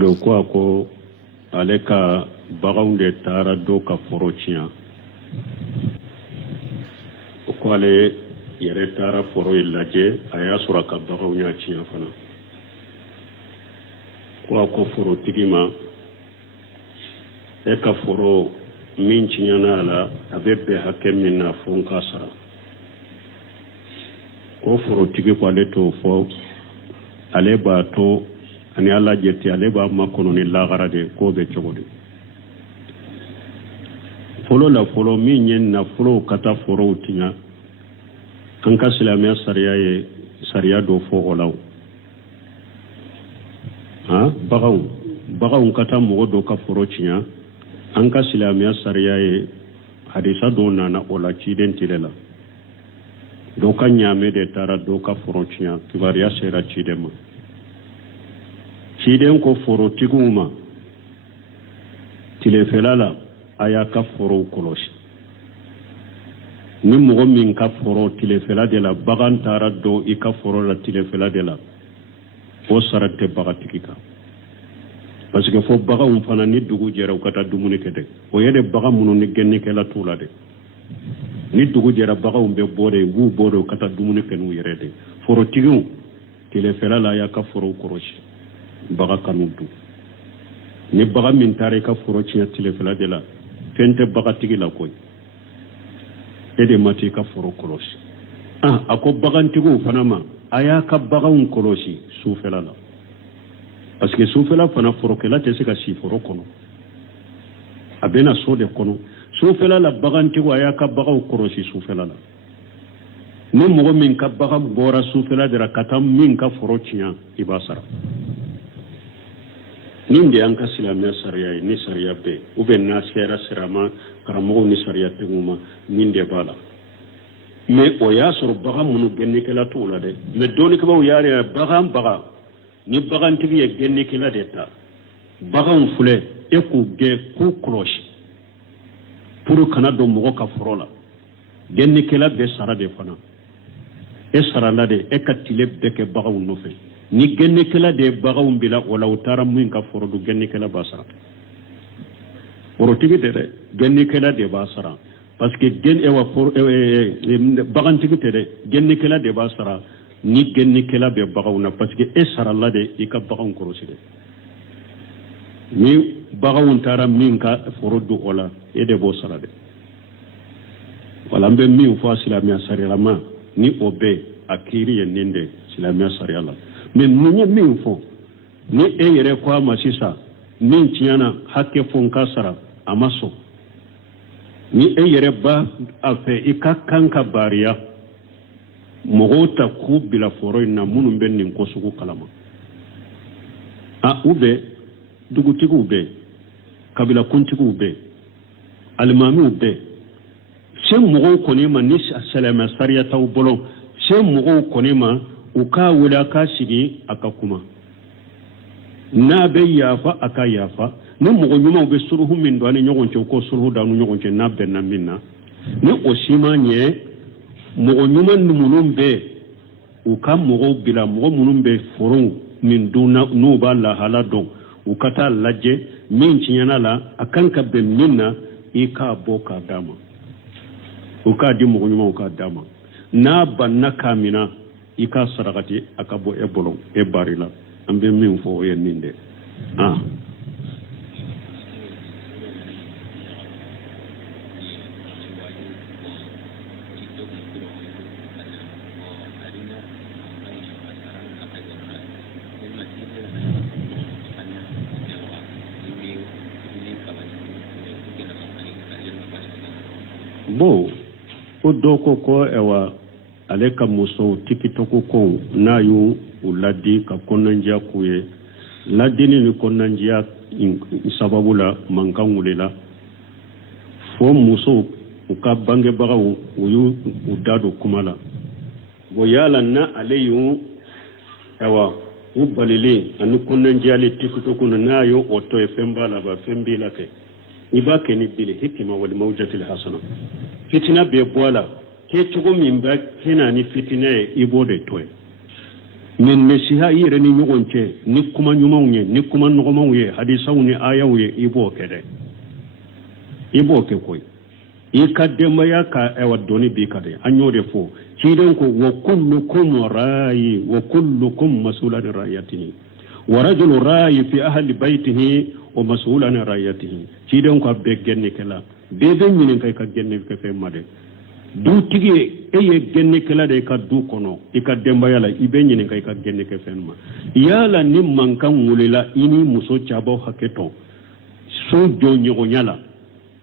ko ko ale ka baganw de taara do ka foro tiɲɛ o ko ale yɛrɛ taara foro in lajɛ a y'a sɔrɔ a ka baganw y'a tiɲɛ fana ko a ko forotigi ma e ka foro min tiɲɛna a la a bɛ bɛn hakɛ min na fo n ka sara ko forotigi ko ale t'o fɔ ale b'a to ani ala jɛti ale b'a makɔnɔ ni lagara de k'o bɛ cogo di fɔlɔ la fɔlɔ min ye nafolow ka taa forow tiɲɛ an ka silamɛya sariya ye sariya dɔ fɔ o la baganw ka taa mɔgɔ dɔ ka foro tiɲɛ an ka silamɛya sariya ye hadisa dɔw nana o la ciden tile la dɔw ka ɲaamɛ de taara dɔw ka foro tiɲɛ kibaruya sera ciden ma ciden ko forotigiw ma tilefɛla la a y'a ka forow kɔlɔsi ni mɔgɔ min ka foro tilefɛla de la bagan taara dɔw i ka foro la tilefɛla de la o sara tɛ bagatigi kan parce que fo baganw fana ni dugu jɛra u ka taa dumuni kɛ dɛ o ye de bagan minnu ni gɛnnikɛla t'u la dɛ ni dugu jɛra baganw bɛ bɔ de u b'u bɔ de u ka taa dumuni kɛ n'u yɛrɛ de forotigiw tilefɛla la a y'a ka forow kɔlɔsi baga kanu dun ni baga min taara i ka foro tiɲɛ tilefɛla de la fɛn tɛ bagatigi la koyi e de ma t'i ka foro kɔlɔsi a ko bagantigiw fana ma a y'a ka baganw kɔlɔsi sufɛla la parce que sufɛla fana forokɛla tɛ se ka si foro kɔnɔ a bɛna so de kɔnɔ sufɛla la bagantigiw a y'a ka baganw kɔlɔsi sufɛla la ni mɔgɔ min ka bagan bɔra sufɛla de la ka taa min ka foro tiɲɛ i b'a sara nin de y'an ka silamɛya sariya ye ni sariya bɛɛ ou bien n'a sera sira ma karamɔgɔw ni sariyatigiw ma nin de b'a la mais o y'a sɔrɔ bagan minnu gɛnnikɛla t'o la dɛ mais dɔɔnikɛlaw y'a ye bagan ni bagantigi ye gɛnnikɛla de ta baganw filɛ e k'u gɛn k'u kɔlɔsi pour kana don mɔgɔ ka foro la gɛnnikɛla bɛ sara de fana e sarala de e ka tile bɛɛ kɛ baganw nɔfɛ ni gɛnnikɛla de baganw bila o la u taara min ka foro do gɛnnikɛla b'a sara forotigi de dɛ gɛnnikɛla de b'a sara parce que bagantigi tɛ dɛ gɛnnikɛla de b'a sara ni gɛnnikɛla bɛ baganw na parce que e sarala de i ka baganw kɔlɔsi dɛ ni baganw taara min ka foro do o la e de b'o sara dɛ wala an bɛ min fɔ silamɛya sariyalama ni o bɛ a kiiri ye nin de silamɛya sariya la mais mun ye min fɔ ni e yɛrɛ ko a ma sisan min tiɲɛna hakɛ fɔ n ka sara a ma sɔn ni e yɛrɛ ba a fɛ i ka kan ka bariya mɔgɔw ta k'u bila foro in na minnu bɛ nin ko sugu kalama u bɛ dugutigiw bɛ kabilakuntigiw bɛ alimamiw bɛ se mɔgɔw kɔni ma ni silamɛya sariya t'aw bolo se mɔgɔw kɔni ma u k'a wele a k'a sigi a ka kuma n'a bɛ yafa a ka yafa ni mɔgɔ ɲumanw bɛ suruhu min don ani ɲɔgɔn cɛ u ko suruhu da ni ɲɔgɔn cɛ n'a bɛnna min na ni o si ma ɲɛ mɔgɔ ɲuman minnu bɛ u ka mɔgɔw bila mɔgɔ minnu bɛ forow min dun n'u b'a lahala dɔn u ka taa lajɛ min tiɲɛna la a kan ka bɛn min na i k'a bɔ k'a d'a ma u k'a di mɔgɔ ɲumanw k'a d'a ma n'a banna k'a minɛ i ka sarakati a ka bɔ e bolo e bari la an bɛ min fɔ o ye nin de bon o dɔ ko ewa ale ka muso tikitoko ko n'a y'u ladi ka kɔnɔndiya k'u ye ladini ni kɔnɔndiya sababu la mankan wulila fo musow u ka bangebagaw u y'u da don kuma la bon yala na ale y'u u balilen ani kɔnɔndiyali tikitoko n'a y'o o to ye fɛn b'a la ba fɛn b'i la kɛ i b'a kɛ ni bili hikima walimaw jatil hasana fitina bɛ bɔ a la kɛ cogo min bɛ kɛ na ni fitina ye i b'o de to ye men nasiha yere ni ñogonce ni kuma ñumaw ñe ni kuma nogomaw ye hadisaw ni ayaw ye ibo kede ibo ke koy i ka demaya ka ewa doni bi kade anyode fo ciden ko wa kullukum rayi wa kullukum mas'ulun an ra'iyatihi wa rajulu rayi fi ahli baytihi wa mas'ulun an ra'iyatihi ciden ko be genni kala be be ñinin kay ka genni ke fe made du tigi eye genni kala de ka du kono i ka dembaya la i be ñinin kay ka genni ke fen ma yala ni mankan wulila ini muso cabo haketo so jo ñogo ñala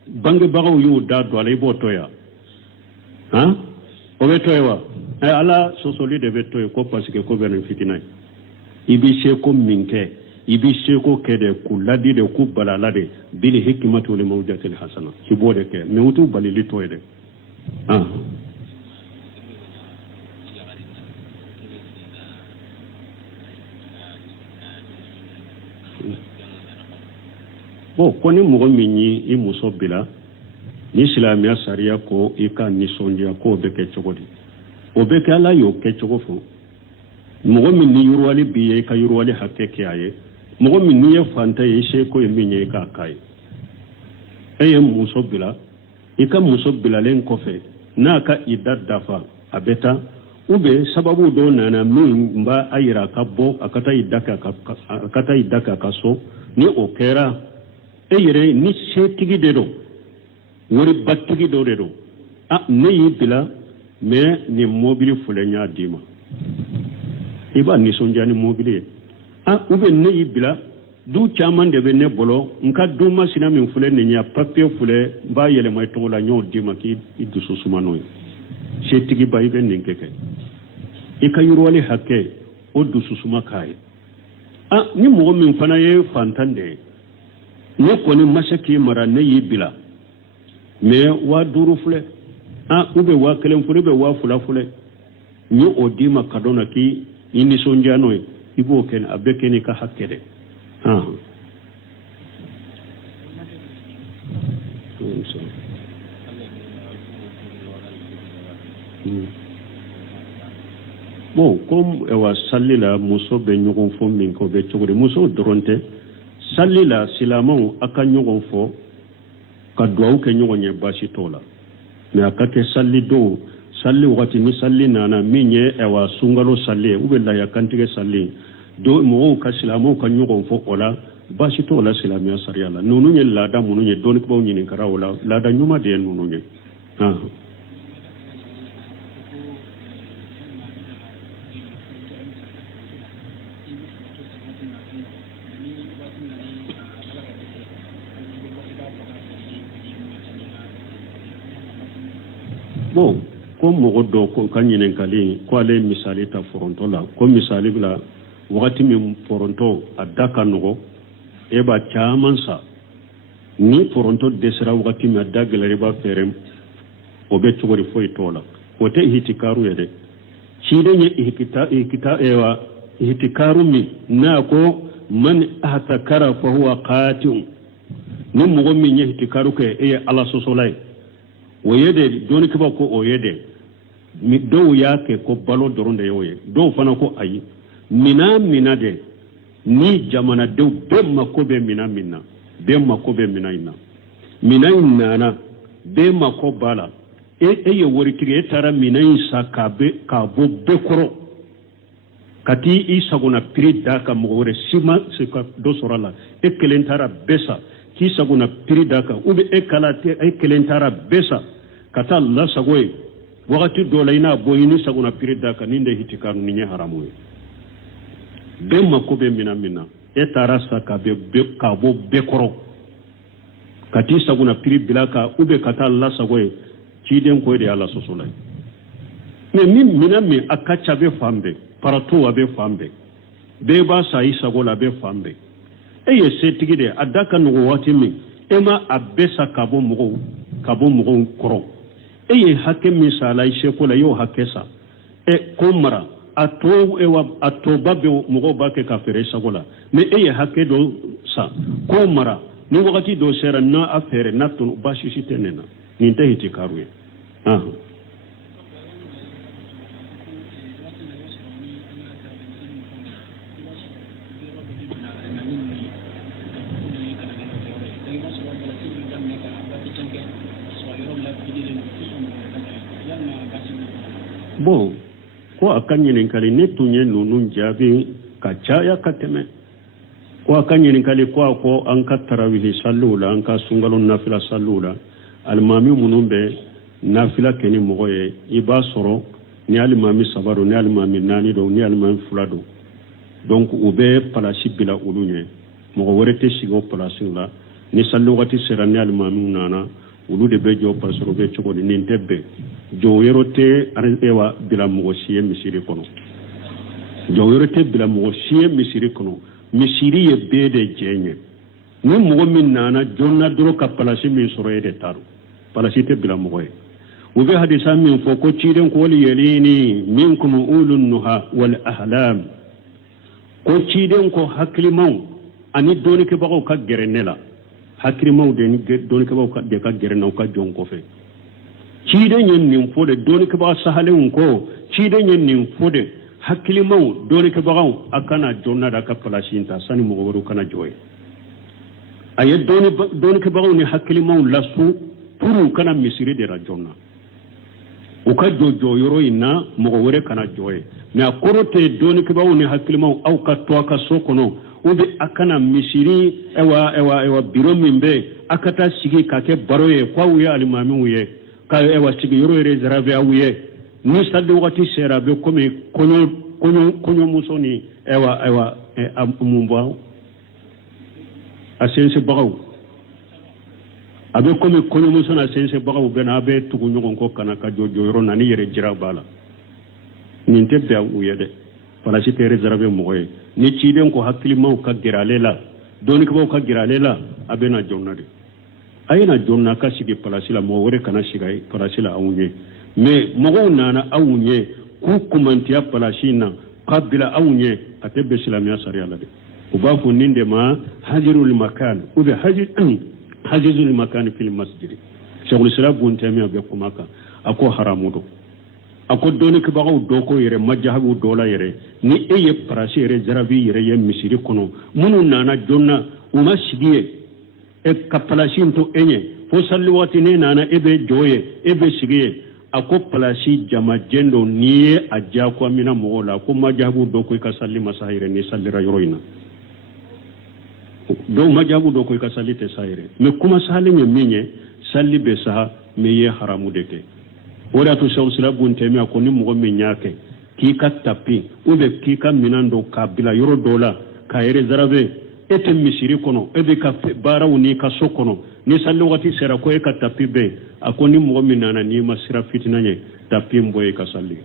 bange bagaw yu da do ala ibo toya ha o be toya wa ala sosoli de be toya ko parce que ko ben fitina ibi she ko minke ibi she ko kede ku ladi de ku balala de bil hikmatu li mawjatil hasana ci bode ke me wutu balili toya de ah bon koni mogo min yi i muso bila ni silamɛya sariya ko i ka nisɔndiya ko o bɛ kɛ cogo di o bɛ kɛ ala y'o kɛ cogo fɔ mɔgɔ min ni yiriwali b'i ye i ka yiriwali hakɛ kɛ a ye mɔgɔ min n'i ye fanta ye i seko ye min ye i k'a k'a ye e ye muso bila i ka muso bilalen kɔfɛ n'a ka ida dafa a bɛ taa ou bien sababu dɔw nana min b'a a yira a ka bɔ a ka taa i da kɛ a ka so ni o kɛra e yɛrɛ ni setigi de don waribatigi dɔ de don ne y'i bila mais nin mobili filɛ n y'a d'i ma i b'a nisɔndiya ni mobili ye ou bien ne y'i bila du caman de bɛ ne bolo n ka du masina min filɛ nin ye papier filɛ n b'a yɛlɛma i tɔgɔ la n y'o d'i ma k'i dusu suma n'o ye setigiba i bɛ nin kɛ i ka yiriwali hakɛ o dusu suma k'a ye ni mɔgɔ min fana ye fantan de ye ne kɔni ma se k'i mara ne y'i bila mais 5000 filɛ ou bien 1000 filɛ ou bien 2000 filɛ n ye o d'i ma cadeau na k'i nisɔndiya n'o ye i b'o kɛ a bɛɛ kɛ n'i ka hakɛ dɛ bon comme ewa salli la muso bɛ ɲɔgɔn fɔ min kɛ o bɛ cogo di muso dɔrɔn tɛ salli la silamɛw a ka ɲɔgɔn fɔ ka duwawu kɛ ɲɔgɔn ye baasi t'o la mais a ka kɛ salli don salli wagati ni salli nana min ye ewa sunkalo salli ye ou bien laya kantigɛ salli do mɔgɔw ka silamɛw ka ɲɔgɔn fɔ o la baasi t'o la silamɛya sariya la ninnu ye laada minnu ye dɔnnibaw ɲininkara o la laada ɲuman de ye ninnu ye bon ko mɔgɔ dɔ ko ka ɲininkali ko ale misali ta foronto la ko misali bila wagati min foronto a da ka nɔgɔ e b'a caman sa ni foronto dɛsɛra wagati min a da gɛlɛra i b'a feere o bɛ cogo di foyi t'o la o tɛ ihtikaru ye dɛ ciden ye ihtikaru min n'a ko man ahtakara fa huwa qati'un ni mɔgɔ min ye ihtikaru kɛ e ye ala sɔsɔla ye o ye de doni kiba ko o ye de dɔw y'a kɛ ko balo dɔrɔn de y'o ye dɔw fana ko ayi mina de ni jamanadenw bɛɛ mako bɛ mina min na bɛɛ mako bɛ mina in na mina in nana bɛɛ mako b'a la e ye waritigi e taara mina in sa k'a bɔ bɛɛ kɔrɔ ka t'i i sagona prix d'a kan mɔgɔ wɛrɛ si ma se ka dɔ sɔrɔ a la e kelen taara bɛɛ sa k'i sagona prix d'a kan ou bien e kelen taara bɛɛ sa ka taa lasago ye wagati dɔ la i n'a bɔ i ni sagona prix d'a kan nin de hitikaru nin ye haramu ye bɛɛ mako bɛ mina min na e taara sa k'a bɔ bɛɛ kɔrɔ ka t'i sagona prix bila kan ou bien ka taa lasago ye ciden ko de y'a lasɔsɔla ye mais mina min a ka ca bɛ fan bɛɛ parato a bɛ fan bɛɛ bɛɛ b'a sa i sago la a bɛ fan bɛɛ e ye setigi de a da ka nɔgɔ waati min e ma a bɛɛ sa ka bɔ mɔgɔw kɔrɔ e ye hakɛ min sa a la i seko la i y'o hakɛ sa ko mara a tɔba bɛ mɔgɔw b'a kɛ ka feere i sago la mais e ye hakɛ dɔ sa ko mara ni wagati dɔ sera n'a a feere n'a tɔnɔ baasi si tɛ ne na nin tɛ hitikaru ye bon ko akan yin kali ne tunye nunun jabi ka caya ka teme ko akan yin kali ko an ka tarawih sallula an ka sungalon nafila sallula almami munumbe nafila keni mogoye iba soro ni almami sabaro ni almami nani do ni almami fulado donc ube palasi bila ulunye mogo werete sigo palasi la ni sallu wati sera ni almami nana ulu de be jo pasoro be choko ni ntebe jo yerote ewa bila mogo siye misiri kono jo yerote bila mogo siye misiri kono misiri ye bede jenye ni mogo min nana jonna duro ka palasi min soro ede taru palasi te bila mogo ye ube hadisa min fo ko ciden ko wali yelini minkum ulun nuha wal ahlam ko ciden ko haklimaw ani doni ke bago ka gerenela haklimaw de ni doni ke bago de ka gerenaw ka jonko fe ciden yen nin fode doni ke bago sahalen ko ciden yen nin fode haklimaw doni ke bago akana jonna da ka palashinta sani mo woru kana joye aye doni ke bago ni haklimaw lasu puru kana misiri de la jonna uka jojo yoro ina mo wore kana joye mais akorote doni ke bawo ni haklimaw au ka to aka sokono ube akana misiri ewa biro mimbe akata sigi kake baroye kwa uye alimami uye ka ewa sigi yoro ere zarabe uye ni sadde wakati serabe kome konyo musoni ewa mumba asense bagaw abe kome konyo musona asense bagaw bena abe tugu nyogon ko kana ka jojo yoro nani yere jira bala nin tebbe uye de fala ci tere zarabe moye ni ciden ko haklimaw ka giralela doni ko ka giralela abena jonnade ayina jonna ka sigi palasila mo wore kana sigai palasila awunye mais mogo nana awunye ku kumantiya palasina qabila awunye atebe islamiya sariya la de ubafu ninde ma hajirul makan ube hajizul makan fil masjid shaykhul islam buntami abe kumaka ako haramudo ako doni ke bagaw doko yere majahabu dola yere ni eye parasi yere zarabi yere ye misiri kono munu nana jonna uma sigiye e kapalasin to enye fo salli wati ne nana ebe joye ebe sigiye ako palasi jama jendo niye ajja ko amina mogola ko majahabu doko ka salli masahire ni salli rayroina do majahabu doko ka salli te sayre me kuma salli nye minye salli be saha me ye haramu deke wala to shaw sila bunte mi ko ni mo min nyake ki ka tapi ube ki ka minando kabila yoro dola ka yere zarabe ete misiri kono ebe ka bara uni ka sokono ni sallo wati sera ko e ka tapi be akoni mo min nana ni masira fitina nye tapi mboy ka salli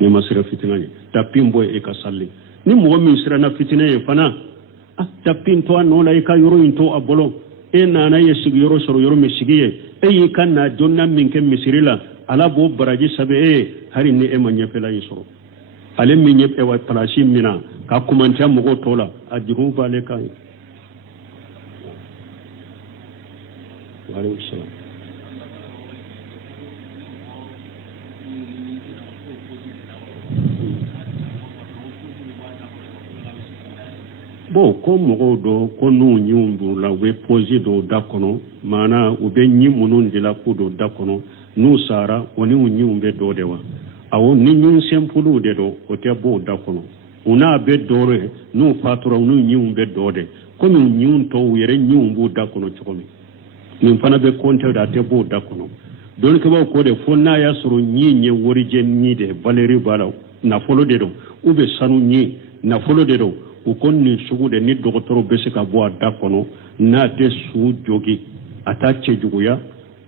ni masira fitina nye tapi mboy e ka salli ni mo min sira na fitina ye fana tapi to no la e ka yoro into abolo e nana ye sigi yoro soro yoro misigiye e kana jonna min ke misirila ala bo baraji sabe hari ni e manya pela yisoro ale min ye e wa palashi mina ka kumanta mo tola ajihu bale kan wa alaykum salam bon ko mogo do ko nu nyumbu la we posi do dakono mana ube nyimunun de la ko do dakono nu sara oni nyumbe do dewa awo ni nyun sempulu de do o te bo dakono una be dore nu fatura nu nyumbe do de ko nu nyun to yere nyumbu dakono chokomi ni fana be konte da te bo dakono don ke ba ko de fonna ya suru nyinye worije ni de valeri bala na folo de do ube sanu nyi na folo de do ukonni sugude ni dogotoro bese ka bo dakono na te su jogi ata chejuguya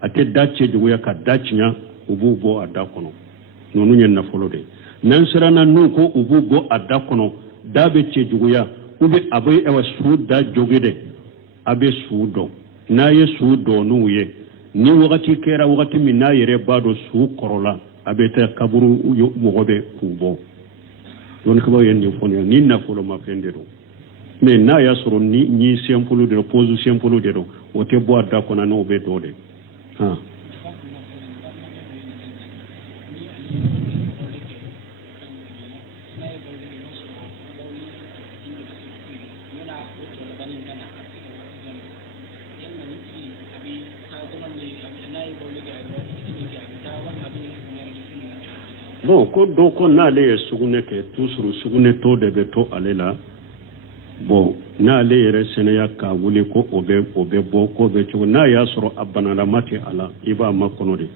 ate da chejuguya ka dachinya ubu bo adakono nonu nyen na folode nan sirana nu ko ubu bo adakono da be chejuguya ube abai ewa su da jogide abe su do na ye su do nu ye ni wakati kera wakati min na yere bado su korola abe ta kaburu mogobe kubo don ko yen ni foni ni na folo ma fendero mais na ya soro ni sempulu de pose sempulu de do o te bo da ko na no be do de ha bon ko do ko n'ale ye sugunɛ kɛ toujours sugunɛ tɔ de bɛ to ale la bon n'ale yɛrɛ sɛnɛya k'a wuli ko o bɛ bɔ ko bɛ cogo n'a y'a sɔrɔ a banalama tɛ a la i b'a makɔnɔ de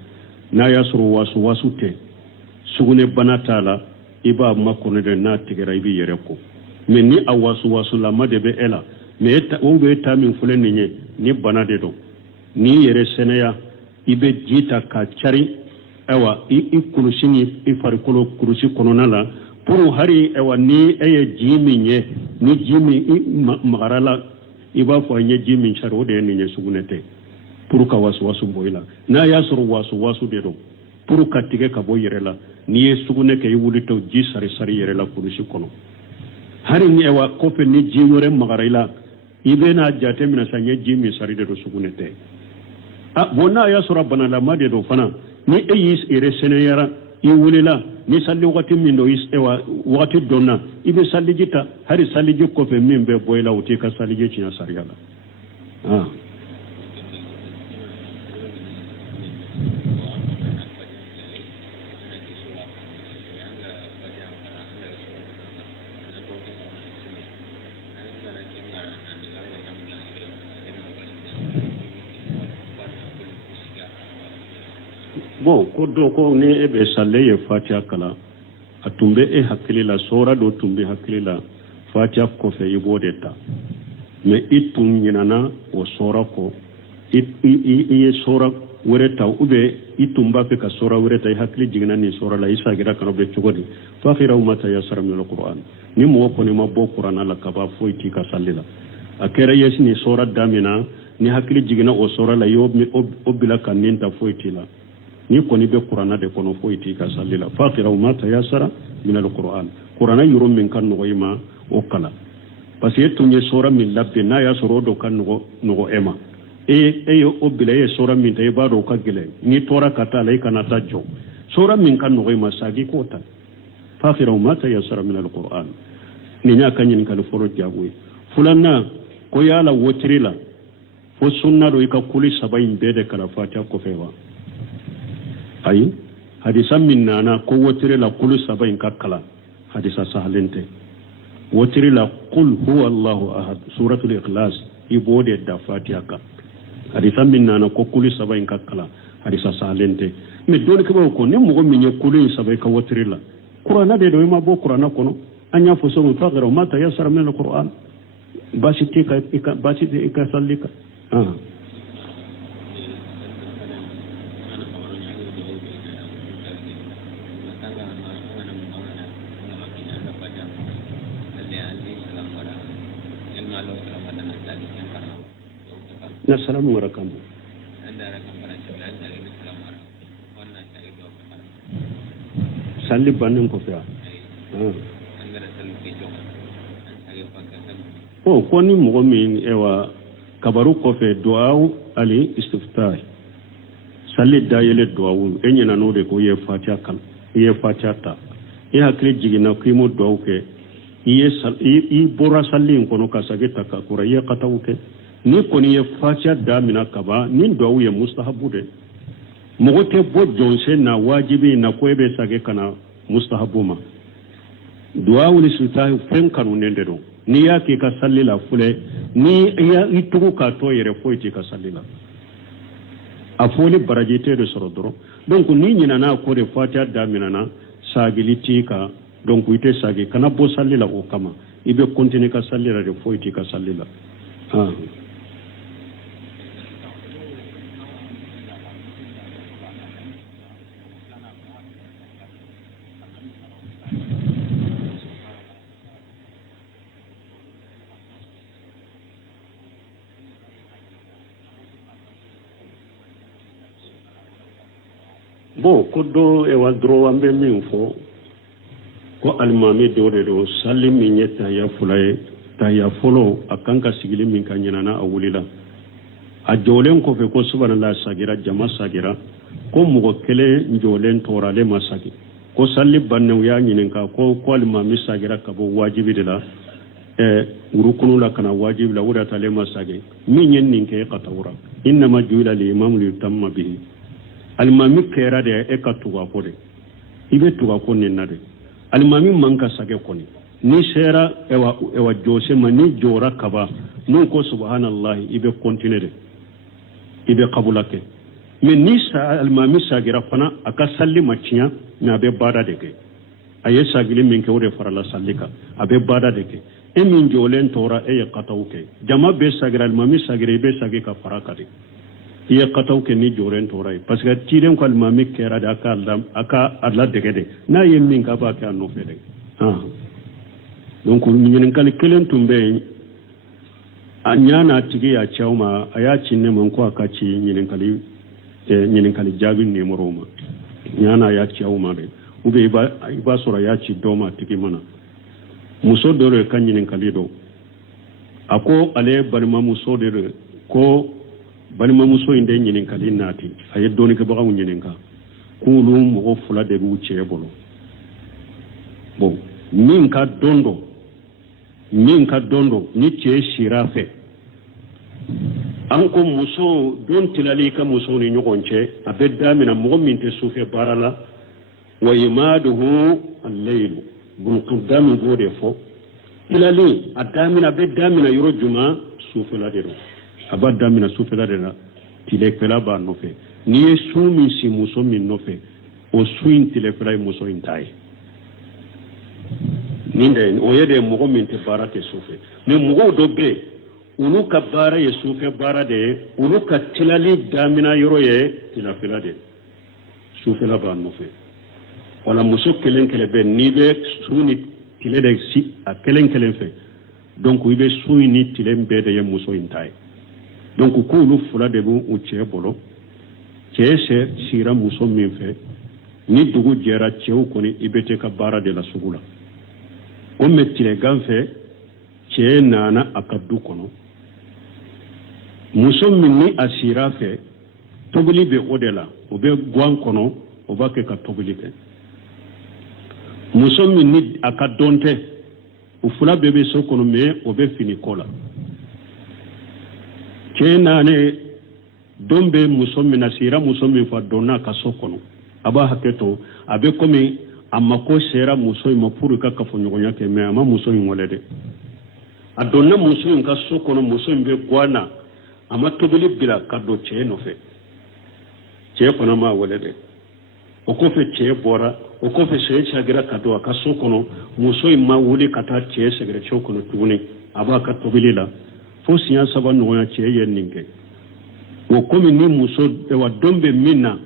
n'a y'a sɔrɔ wasu tɛ sugunɛ bana t'a la i b'a makɔnɔ de n'a tigɛra i b'i yɛrɛ ko mais ni a wasulama de bɛ e la mais o bɛ taa min filɛ nin ye ni bana de don n'i yɛrɛ sɛnɛya i bɛ ji ta k'a cari ayiwa i kulusi ni i farikolo kulusi kɔnɔna la pour hari ayiwa ni e ye ji min ye ni ji min i magara la i b'a fɔ an ye ji min cari o de ye nin ye sugunɛ tɛ pour ka wasu bɔ i la n'a y'a sɔrɔ wasu de don pour ka tigɛ ka bɔ yɛrɛ la n'i ye sugunɛ kɛ i wulitɔ ji sari yɛrɛ la kulusi kɔnɔ hari ni ayiwa kɔfɛ ni ji wɛrɛ magara i la i bɛ n'a jate minɛ sa n ye ji min sari de don sugunɛ tɛ bon n'a y'a sɔrɔ banalama de don fana ni e y'i yɛrɛ sɛnɛyara i wulila ni salli wagati min don wagati dɔn na i bɛ saliji ta hari saliji kɔfɛ min bɛ bɔ i la o t'i ka saliji tiɲɛ sariya la bon ko do ko ni e be salle ye fatiha kala atumbe e hakili la sora do tumbe hakili la fatiha ko fe yibode ta mais itum nyinana o sora ko i sora wereta ube itumba pe ka sora wereta hakili jigna ni sora la isa gira kan be chogodi fa khira umata yasara min alquran ni mo ko ni mabbo qur'an la ka ba foyti ka sallila akere yesni sora damina ni hakili jigna o sora la yo obila kan ninta foyti la ni koni be qur'ana de kono foyti ka sallila faqira ma tayassara min alquran qur'ana yurum min kan no yima o kala parce que tunye sura min labbe na ya soro do kan no ema yo obile ye sura min tay ba do ka gele ni tora kata lay kana tajjo sura min kan no yima sagi kota faqira ma tayassara min alquran ni nya kanyin kal foro jagwe fulanna ko yala wotrila fo sunna do ka kuli sabayin bede kala fatiha ko fewa ayi hadisa min nana ko wotire la kulu sabain kakala hadisa sahalente wotire la qul huwa Allahu ahad suratul ikhlas ibode da fatiha ka hadisa min nana ko kulu sabain kakala hadisa sahalente me dole ke ko ne mo min ye kulu sabai ka wotire la qur'ana de do ma bo qur'ana kono anya fo so fagra ma ta yasara min alquran basiti ka sallika Assalamu alaikum. Salli banin ko fa. Ko ni mo min ewa kabaru ko fe du'a ali istiftah. Salli dayele du'a enyana no de ko ye fatiha kan. Ye fatiha ta. E hakri jigina ko mo du'a ke. I bora salli ko no ka sage ta ka kura ye katawuke. Ni koni ye fatiha damina kaba ni du'a ye mustahabu de. Mogo te bo jonse na wajibi na ko be sage kana mustahabu ma. Du'a wuli sultahi fen kanu nende do. Ni ya ke ka salli la fule ni ya itugu ka to yere foyti ka salli la. Afoli barajete de sorodoro. Donc ni nyina na ko de fatiha damina na sagiliti ka donc ite sagi kana bo salli la o kama ibe continue ka salli la de foyti ka salli la. Bon ko do e wadro ambe min fo ko almami do de do salli min yetta ya fulay ta ya folo akanka sigili min kanyana na awulila a jolen ko fe ko subhanallah sagira jama sagira ko mugo kele njolen torale masaki ko salli banne ya nyinin ka ko almami sagira ka bo wajibi de la urukunu la kana wajibi la wura tale masage min yen ninke qatawra inma juila li imam li yutamma bihi almami kera de e katuwa kode ibe tuga ko nennade almami manka sage koni ni sera ewa jose mani jora kaba non ko subhanallah ibe continuer ibe qabulake mais ni sa almami sagira fana aka salli maciya na be bada de ke aye sagili min ke wore farala sallika abe bada de ke e min jolen tora e qatawke jama be sagira almami sagira be sagi ka farakade ye qatawke ni joren tora parce que tiren ko almami kera da aka alla de ke de na ye min ka ba ka no fede donc ñinen kali kelen tumbe anyana tigi ya chawma aya cinne man ko aka ci ñinen kali jabi numéro ma ñana ya chawma de ube iba sura ya ci doma tigi mana muso dore kan ñinen kali do ako ale balma muso de ko balma muso inde ñinen kali nati ay doni ke baga ñinen ka kulu mo fula de bu cebolo bon min ka dondo ni ce shirafe an ko muso don tilali ka muso ni ɲɔgɔn cɛ a bɛ damina mɔgɔ min tɛ sufɛ baara la wa imaduhu al-laylu bunqudda min b'o de fɔ tilali a bɛ damina yɔrɔ juma sufɛla de don a b'a damina sufɛla de la tilefɛla b'a nɔfɛ n'i ye su min si muso min nɔfɛ o su in tilefɛla ye muso in ta ye nin de o ye de mɔgɔ min tɛ baara kɛ sufɛ mais mɔgɔw dɔ bɛ olu ka baara ye sufɛ baara de ye olu ka tilali damina yɔrɔ ye tilafɛla de sufɛla b'a nɔfɛ wala muso kelen kelen bɛ n'i bɛ su ni tile de si a kelen kelen fɛ donc i bɛ su ni tile bɛɛ de ye muso in ta ye donc k'olu fila de b'u cɛ bolo cɛ sira muso min fɛ ni dugu jɛra cɛw kɔni i bɛ tɛ ka baara de la sugu la o mɛ tilegan fɛ cɛ nana a ka du kɔnɔ muso min ni a sira fɛ tobili bɛ o de la o bɛ guwan kɔnɔ o b'a kɛ ka tobili kɛ muso min ni a ka dɔn tɛ o fila bɛɛ bɛ so kɔnɔ mais o bɛ fini ko la cɛ naani don bɛ muso min na sira muso min fa dɔnna a ka so kɔnɔ a b'a hakɛ to a bɛ komi a mako sera muso in ma pour ka kafoɲɔgɔnya kɛ mais a ma muso in wale dɛ a donna muso in ka so kɔnɔ muso in bɛ guwan na a ma tobili bila ka don cɛ nɔfɛ cɛ fana ma wale dɛ o kɔfɛ cɛ bɔra o kɔfɛ cɛ sagira ka don a ka so kɔnɔ muso in ma wuli ka taa cɛ sɛgɛrɛ cɛw kɔnɔ tuguni a b'a ka tobili la fo siɲɛ 3 ɲɔgɔnya cɛ ye nin kɛ o komi ni muso wa don bɛ min na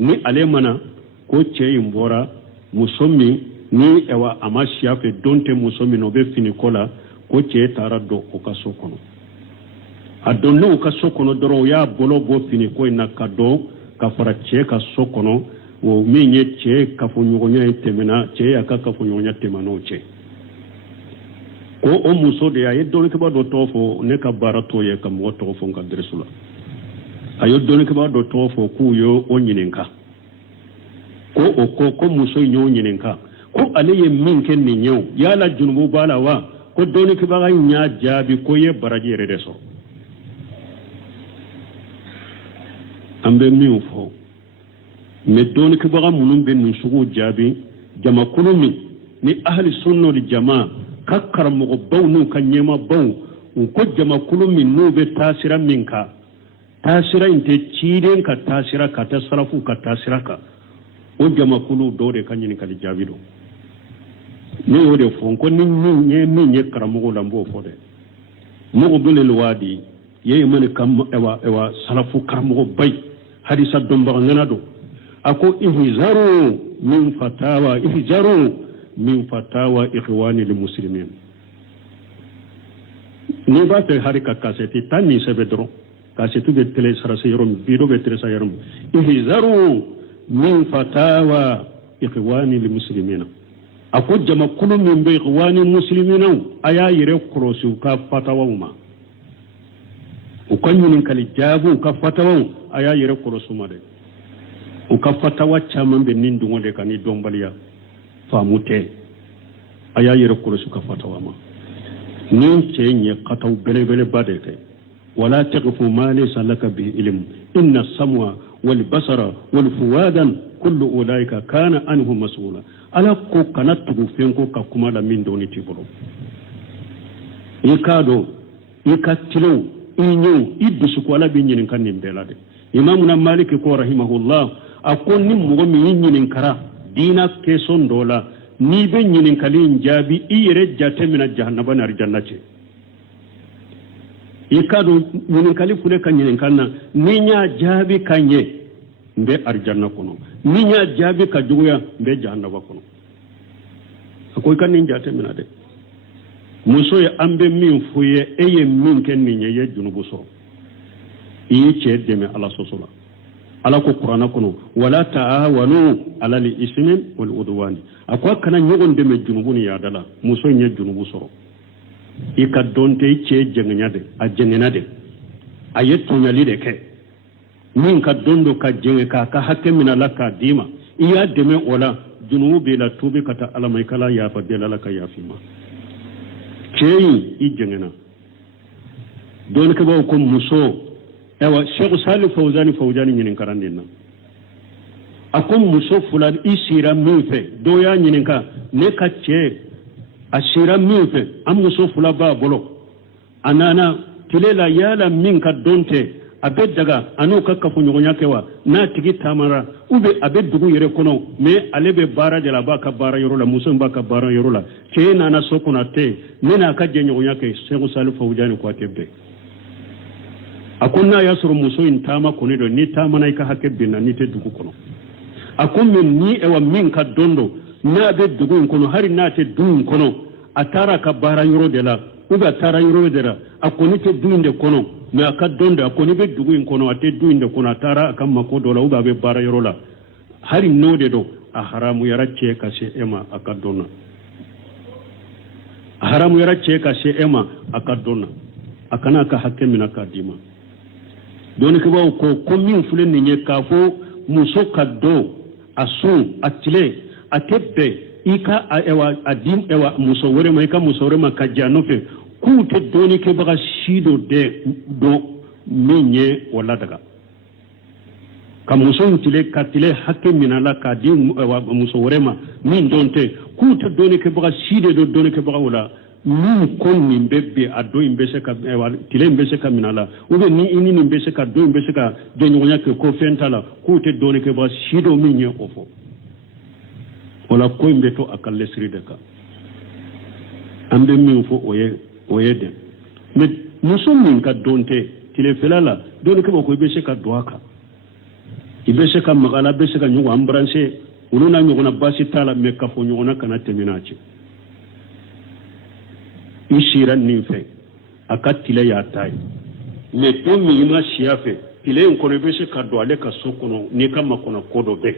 ni ale mana ko cɛ in bɔra muso min ni a ma siya fɛ don tɛ muso min o bɛ fini ko la ko cɛ taara don o ka so kɔnɔ a donnen o ka so kɔnɔ dɔrɔn o y'a bolo bɔ fini ko in na ka don ka fara cɛ ka so kɔnɔ o min ye cɛ kafoɲɔgɔnya in tɛmɛna cɛ y'a ka kafoɲɔgɔnya tɛmɛna o cɛ ko o muso de a ye dɔnnikɛba dɔ tɔgɔ fɔ ne ka baara t'o ye ka mɔgɔ tɔgɔ fɔ n ka dɛrɛsu la a ye dɔnnikɛba dɔ tɔgɔ fɔ k'u ye o ɲininka ko muso in y'o ɲininka ko ale ye min kɛ nin ye o yala junubu b'a la wa ko dɔnnikɛbaga in y'a jaabi ko ye baraji yɛrɛ de sɔrɔ an bɛ min fɔ mais dɔnnikɛbaga minnu bɛ nin sugu jaabi jamakulu min ni ahli sunna ni jama ka karamɔgɔbaw n'u ka ɲɛmaabaw u ko jamakulu min n'u bɛ taasira min kan taasira in tɛ ciden ka taasira ka tɛ salafu ka taasira kan o jamakulu dɔw de ka ɲininkali jaabi don ne y'o de fɔ ko ni min ye karamɔgɔ la n b'o fɔ dɛ mɔgɔ bɛ le waadi ye mani ka ewa salafu karamɔgɔ bayi hadisa dɔnbaga ŋana don a ko ihzaru min fatawa ikhwani lil muslimin ni b'a fɛ hari ka kasɛti taa nin sɛbɛ dɔrɔn kasɛti bɛ tele sarasi yɔrɔ min bidon bɛ tele sa yɔrɔ min ihzaru min fatawa ikhwani lil muslimin a ko jamakulu min bɛ ikhwani muslimina a y'a yɛrɛ kɔlɔsi u ka fatawaw ma u ka ɲininkali jaabi u ka fatawaw a y'a yɛrɛ kɔlɔsi u ma dɛ u ka fatawa caman bɛ nin dungo de kan ni dɔnbaliya faamu tɛ a y'a yɛrɛ kɔlɔsi u ka fatawa ma ni cɛ ɲɛ kataw belebeleba de kɛ wala taqfu ma laysa laka bihi ilm inna sam'a والبصر والفؤاد كل أولئك كان عنه مسؤولا على كو كانت تغفينكو ككمالا من دوني تبرو يكادو يكتلو إنيو إدسكو على بينين كان نبلاد إمامنا مالك كو رحمه الله أكون نمغمي ينين كرا دينا كيسون دولا نيبي ينين كالين جابي إيري جاتي من الجهنم نار جنة يكادو ينين كالي فلك ينين كالنا نينيا جابي كانيه mbe arjanna kono ninya jabi ka juguya mbe jahannaba kono akoy kan nin jate mina de muso ya ambe min fuye eye min ken ninya ye junubu so yi ce deme ala sosola ala ko qur'ana kono wala ta'awanu ala li ismin wal udwani akwa kana nyogon deme junubu ni ya dala muso nye junubu so ika donte ce jengnya de a jengena de ayeto nyali de ke min ka dondo ka jenge ka hakke mina la ka dima iya deme ola junubu be la tubi kata ala mai kala ya fa de la ka ya fima ceyi i jengena don ka ba ko muso ewa Sheikh Salih Fawzani nyinin karandin nan akon muso fulan isira minfe do ya nyinin ka ne ka ce asira minfe am muso fula ba bolo anana tilela yala min ka donte abe daga anu kakkafu ɲɔgɔnya kɛ wa n'a tigi tamara ube abe dugu yɛrɛ kɔnɔ mais ale bɛ baara de la a b'a ka baara yɔrɔ la muso b'a ka baara yɔrɔ la cɛ nana so kɔnɔ a tɛ ne n'a ka jɛ ɲɔgɔnya kɛ Sheikh Salih Fawzani ko a tɛ bɛn a ko n'a y'a sɔrɔ muso in taama kɔni don ni taamana i ka hakɛ binna ni tɛ dugu kɔnɔ a ko mais ni ewa min ka dɔn don n'a bɛ dugu in kɔnɔ hali n'a tɛ du in kɔnɔ a taara a ka baara yɔrɔ de la ube a taara yɔrɔ de la a kɔni tɛ du in de kɔnɔ mais aka donda ko ni be dugu in kono ate du inde kono tara aka mako dola uga be bara yorola hari node do a haramu yara ce ka se ema aka donna haramu yara ce ka se ema aka donna akana ka hakke mina ka dima doni ko bawo ko min fulen ni nye ka fo muso ka do asu atile atebbe ika ewa adim ewa muso wore ma ika muso wore ma ka janofe kute doni ke baga shido de do minye wala daga ka muso ntile katile hakke minala ka di muso worema min donte kute doni ke baga shide do doni ke baga wala min kon min bebbe ado imbese ka tile imbese ka minala ube ni ini imbese ka do imbese ka de nyonya ke ko fentala kute doni ke baga shido minye ofo wala ko imbeto akalle siride ka ambe min fo oyede mais muso min ka donte tile felala doni ke ko be se ka doaka ibe se ka magala be se ka nyugo ambranche uluna nyugo na basi tala me ka fo nyugo na kana teminachi ishira ninfe akatile ya tai me to mi ma shiafe tile en kono be se ka do ale ka sokono ni kama kono kodo be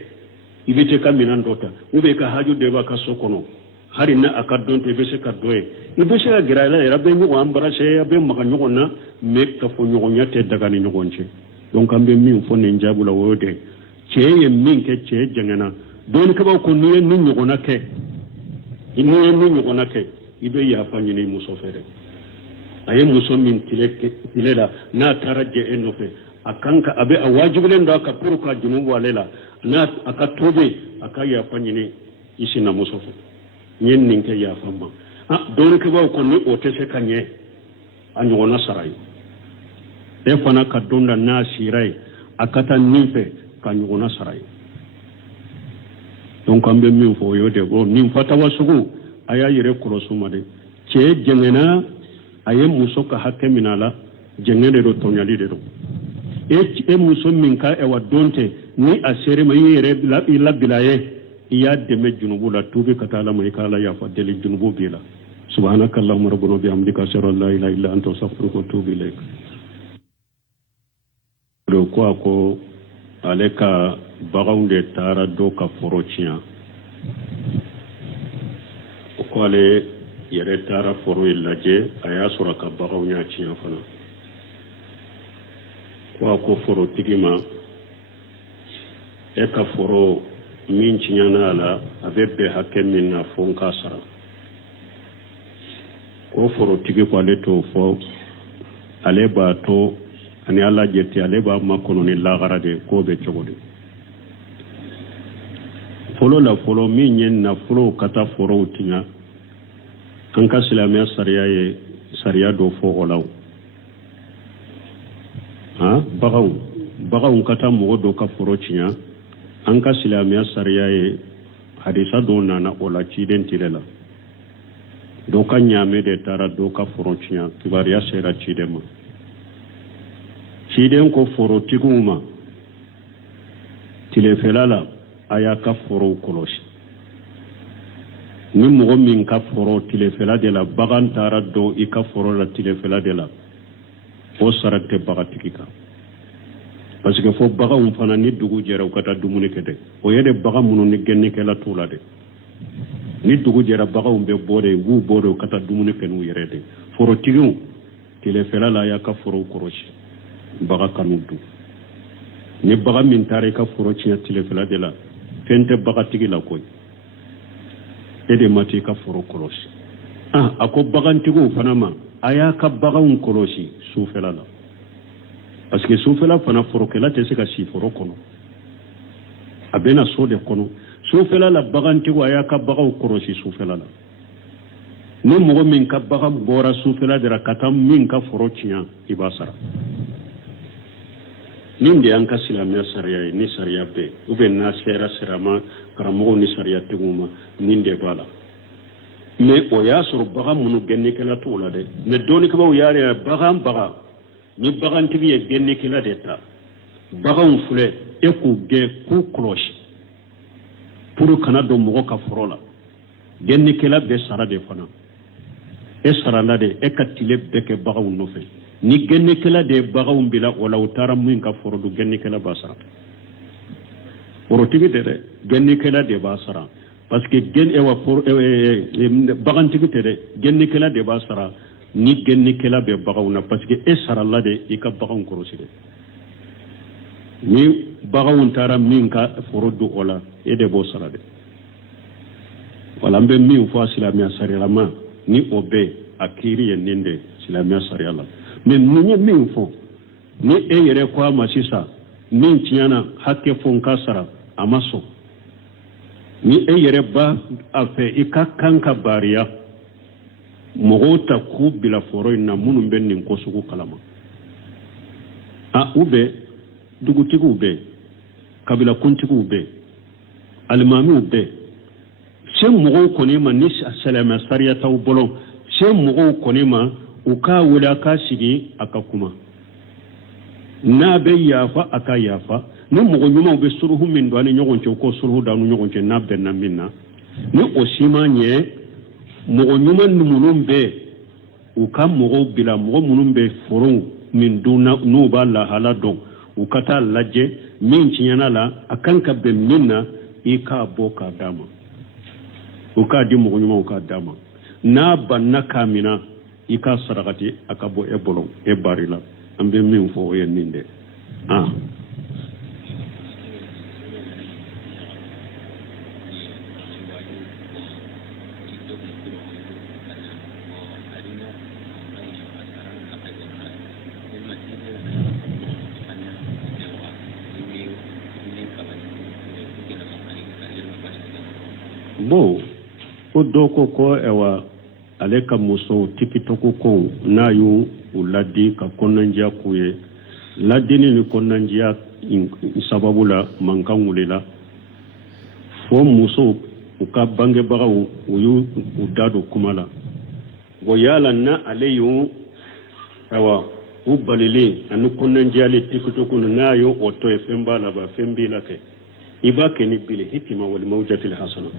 ibete ka minandota ube ka haju de ba ka sokono hari na akadon te bese ka doye ni bese ka gira la rabbe ni ko ambara se abe maka nyugo na me ka fo nyugo nyate daga ni nyugo nche donc ambe min fo ne njabula wode cheye min ke che jangana don ka ba ko ni nyugo na ke ni nyugo na ke ibe ya fanyi ni muso fere aye muso min tilela na taraje enofe akanka abe awajibulen do aka puru ka junubu walela na akatobe akaya fanyi ni isina muso fere nyen ninke ya famba don ke ba ko ni otese kanye anyo na sarai e fana ka donda na sirai akata nife kanyo na sarai donc ambe min fo yode go nim fata wasugo aya yire kurosuma de che jengena aye muso ka hakke minala jengene do tonyali de do e muso min ka e wadonte ni asere ma yire la bilaye iya deme junubu la tubi katala mai kala ya fadeli junubu bila subhanakallahumma rabbana bihamdika ashhadu an la ilaha illa anta astaghfiruka wa atubu ilaik do ko aleka bagawnde tara do ka forochia ko ale yere tara foro ilaje aya sura ka bagawnya chia fana ko foro tigima e ka foro min cinyana la abebe hakke min na fonka sara ko foro tigi ko ale to fo ale ba to ani alla jetti ale ba makono ni lagara de ko be cogode folo la folo min nyen na folo kata foro tinga an ka silamiya sariya do fo olaw ha bagaw kata mogo do ka foro tinya an ka silamiya sariya ye hadisa do nana ola ciden tirela do ka nyame de tara do ka foro tinya kibariya sera cidema ciden ko foro tiguma tilefelala aya ka foro kolosi ni mogo min ka foro tilefela de la bagan tara do i ka foro la tilefela de la o sarate bagatigi kan parce que fo bagan fana ni dugu jɛra u ka taa dumuni kɛ dɛ o ye de bagan minnu ni gɛnnikɛla t'u la dɛ ni dugu jɛra baganw bɛ bɔ de u b'u bɔ de u ka taa dumuni kɛ n'u yɛrɛ de forotigiw tilefela la y'a ka forow kɔrɔsi baga kanu dun ni baga min taara i ka foro tiɲɛ tilefela de la fɛn tɛ bagatigi la koyi e de ma t'i ka foro kɔlɔsi a ko bagantigiw fana ma a y'a ka baganw kɔlɔsi sufɛla la parce que sufɛla fana forokɛla tɛ se ka si foro kɔnɔ a bɛna so de kɔnɔ sufɛla la bagantigiw a y'a ka baganw kɔlɔsi sufɛla la ni mɔgɔ min ka bagan bɔra sufɛla de la ka taa min ka foro tiɲɛ i b'a sara nin de y'an ka silamɛya sariya ye ni sariya bɛɛ ou bien n'a sera sirama karamɔgɔw ni sariyatigiw ma nin de b'a la mais o y'a sɔrɔ bagan minnu gɛnnikɛla t'o la dɛ mais dɔɔnikɛlaw y'a ye bagan ni bagantigi ye gɛnnikɛla de ta baganw filɛ e k'u gɛn k'u kɔlɔsi pour kana don mɔgɔ ka foro la gɛnnikɛla bɛ sara de fana e sarala de e ka tile bɛɛ kɛ baganw nɔfɛ ni gɛnnikɛla de baganw bila o la u taara min ka foro do gɛnnikɛla b'a sara forotigi tɛ dɛ gɛnnikɛla de b'a sara parce que bagantigi tɛ dɛ gɛnnikɛla de b'a sara ni gɛnnikɛla bɛ baganw na parce que e sarala de i ka baganw kɔlɔsi dɛ ni baganw taara min ka foro do o la e de b'o sara dɛ wala an bɛ min fɔ a silamɛya sariyalama ni o bɛ a kiiri ye nin de silamɛya sariya la mais mun ye min fɔ ni e yɛrɛ ko a ma sisan min tiɲɛna hakɛ fɔ n ka sara a ma sɔn ni e yɛrɛ ba a fɛ i ka kan ka baariya mɔgɔw ta k'u bila foro in na minnu bɛ nin ko sugu kalama u bɛ dugutigiw bɛ kabilakuntigiw bɛ alimamiw bɛ se mɔgɔw kɔni ma ni silamɛya sariya t'aw bolo se mɔgɔw kɔni ma u k'a wele a k'a sigi a ka kuma n'a bɛ yafa a ka yafa ni mɔgɔ ɲumanw bɛ suruhu min don a ni ɲɔgɔn cɛ u k'o suruhu da ni ɲɔgɔn cɛ n'a bɛnna min na ni o si ma ɲɛ mɔgɔ ɲuman minnu bɛ u ka mɔgɔw bila mɔgɔ minnu bɛ forow min dun n'u b'a lahala dɔn u ka taa lajɛ min tiɲɛna la a kan ka bɛn min na i k'a bɔ k'a d'a ma u k'a di mɔgɔ ɲumanw k'a d'a ma n'a banna k'a minɛ i ka sarakati a ka bɔ e bolo e bari la an bɛ min fɔ o ye nin de bon o dɔ ko ewa ale ka muso tikitoko ko n'a y'u ladi ka kɔnɔnandiya k'u ye ladini ni kɔnɔnandiya sababu la mankan wulila fo musow u ka bangebagaw u y'u da don kuma la bon yala na ale y'u u balilen ani kɔnɔnandiyalen tikitoko n'a y'o o to ye fɛn b'a la ba fɛn b'i la kɛ i b'a kɛ ni bile hikima walima ujatil hasana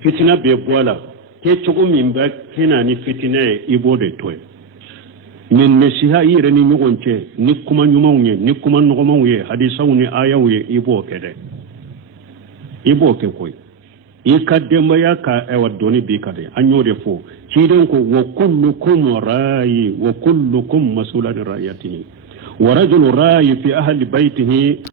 fitina bɛ bɔ a la ke cogo min bɛ kɛna ni fitina ye i b'o de to ye mais nasiha i yɛrɛ ni ɲɔgɔn cɛ ni kuma ɲumanw ye ni kuma nɔgɔmanw ye hadisaw ni ayaw ye i b'o kɛ dɛ i b'o kɛ koyi i ka denbaya ka dɔnni b'i ka de an y'o de fɔ ciden ko wa kullukum ra'i wa kullukum mas'ulun an ra'iyatihi wa rajulun ra'i fi ahli baytihi